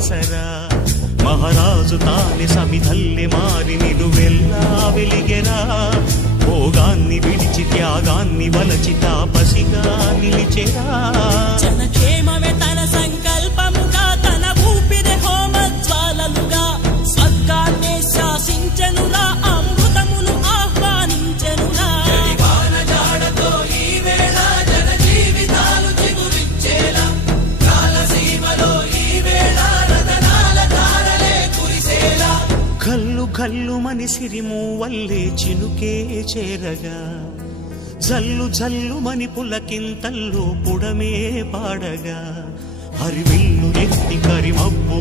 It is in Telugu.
సరా మహారాజు తానే సమిధల్లె మారి నిలువెల్లా వెలిగెరా భోగాన్ని విడిచి త్యాగాన్ని వలచి తాపసిగా నిలిచెరా జనక్షేమమే తన సంకల్పముగా తన ఊపిరి హోమజ్వాలలుగా స్వర్గాన్నే శాసించెనురా అమృతమును ఆహ్వానించెనురా వానజాడతో ఈ వేళ జన జీవితాలు చిగురించేలా కాలసీమలో ఈ వేళ రతనాల ధారలే కురిసేలా కల్లు కల్లు మని సిరిము వల్లే చినుకే చేరగా జల్లు జల్లు మని పులకింతల్లు పుడమే పాడగా హరివిల్లు ఎత్తి కరిమబ్బు